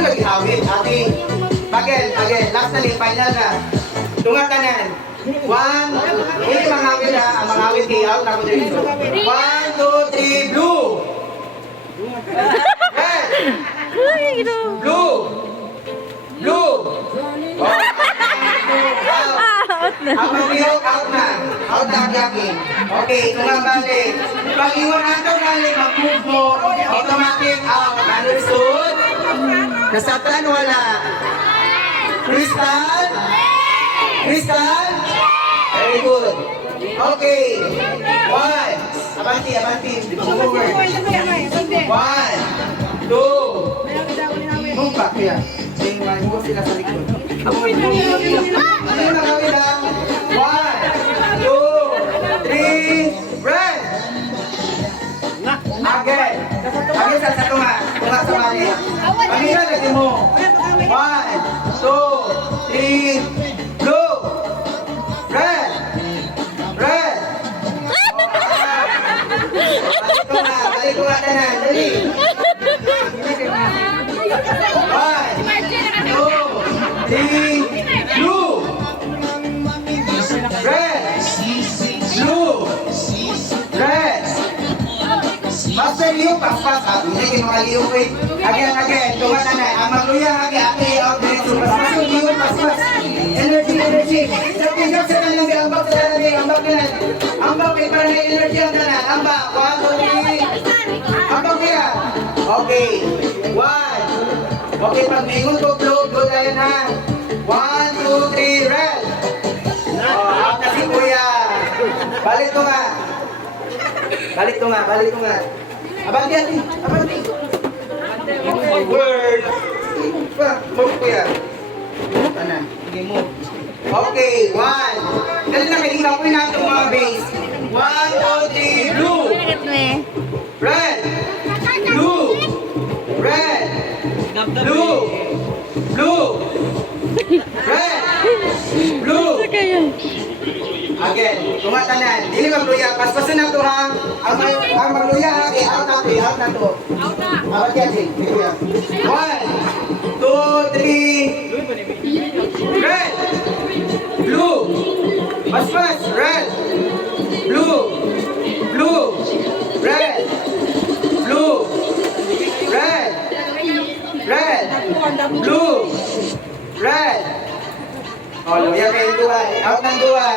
na lagi hawit, ate. Again, last na final na. Tungatanan. 1, hindi mangawit ha, ang mangawit out na ko dito. 1, 2, 3, blue! Red! Blue! Blue! Out na. Ang mag-iok, out na. Out na ang yakin. Okay, tumabalik. Pag iwan nato galing, mag-move mo. Automatic out. Understood? Nasatan wala. Crystal? Crystal? Very good. Okay. 1. Abanti. 1, 2. Move back here. Move sila sa likod. Ano na gawin lang? 1, 2, 3, red! Again sa tunga sa mali. Pagkira lagi mo. 1, 2, 3, blue! Red! Red! Balik ko nga tanan. Dali! 1, 2, 3, blue! Red! Blue! Red! Master liyo, paspas. Hindi kayo makaliyo ko eh. Again. Tumata na. Ang magluya, ate, out din. Paspas yung liyo, paspas. Energy. Sa kanang ambak sa kanang ambak na. Ambak eh, para na energy ang tanan. Ambak. 1, 2, 3. Ambak kaya. Okay. 1. Okay, pag mingon ko, blue tayo na. 1, 2, 3, red. Out na si kuya. Balik to nga. Abanti. Word. Move kuya. Ano? Sige, move. Okay, 1. Dali na, kailangan ko na itong mga base. 1, 2, 3, blue. Red. Blue. Red. Blue. Blue. Red. Blue. Again, tumatanan. Dili magluya. Paspasan na ito ha. Ang magluya ha. Out na to. Awat yan si. 1, 2, 3. Red. Blue. Paspas. Red. Blue. Blue. Red. Blue. Red. Red. Blue. Red. Oh, luya kayo dua. Out ng dua.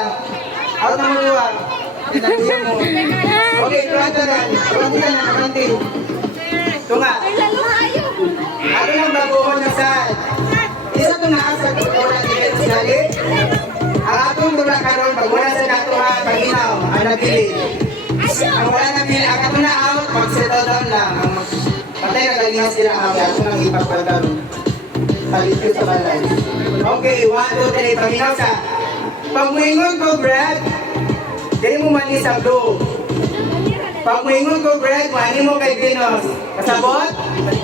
Okay, tumatanan. Abanti. Tunga. Ato lang baguhon na saan. Isa ito naasag ito na tigil sa salit. Ang atong dula karon pag wala sa nato ha, paginaw, ang nabili. Ang wala nabili, ang ato na out, mag-settle down lang. Patay na galingan sila ang ato nang ipagpagdaro. Palityo sa balay. Okay, 1, 2, 3, paginaw sa. Pag muingon ko, Brad, dili mo mani sa blue. Pag muingon ko, Brad, mani mo kay Venus. Kasabot?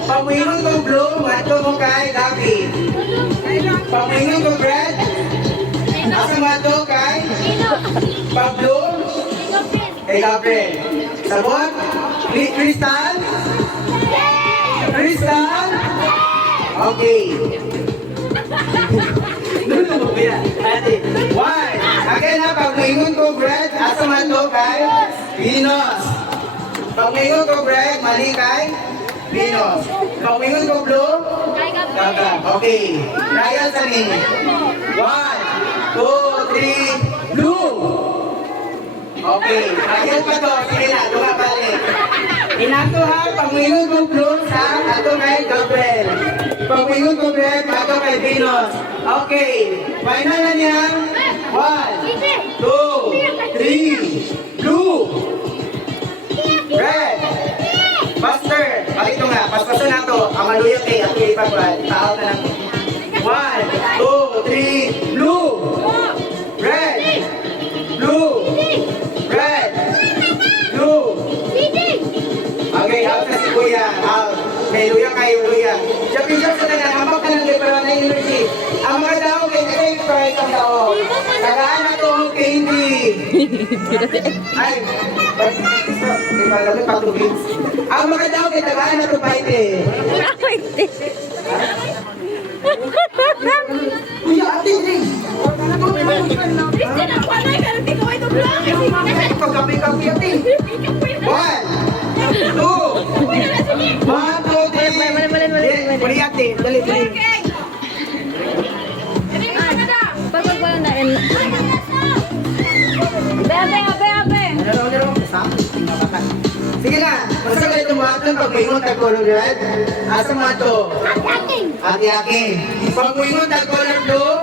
Pag muingon ko, blue, mani mo kay Gabi. Pag muingon ko, Brad, asa mato kay pag blue, kay Gabriel. Sabot? Crystal? Crystal? Okay. One. Again ha, pag maingon ko, Brad, asa man to kay Venus. Pag maingon ko, Brad, mali kay Venus. Pag maingon ko, blue, Gaga. Okay. Trial sa ni. 1, 2, 3, blue. Okay. Trial pa to. Sige na, lumabalik. Inato ha, pag maingon ko, blue, sa ato kay Gabriel. Pag maingon ko, Brad, ato kay Venus. Okay. Final na niya. 1, 2, 3, blue. Red. Buster. Balik ito nga. Paspasan na ito. Ang maluyot eh. At ipagpal. Taot na lang. 1, 2, 3, blue. Red. Blue. Red. Blue. Okay, out na si Kuya. Out. May luya kayo, luya. Jump sa tanan. Hamak ka ng liberal na energy. Ang mga tao kay Christ ang tao. Tagaan na ito ang candy. Ay, di ba lang patugin? Ang mga tao kay tagaan na ito, Paite. Pagkapi-kapi ate. 1, 2, 1, 2, 3. Mali ate, dali, dali. Pagpagpalang na en. Abe. Sige na, masa kayo tumatang pag maingon tag-color red? Asa mo ito? Ate-ate. Pag maingon tag-color blue,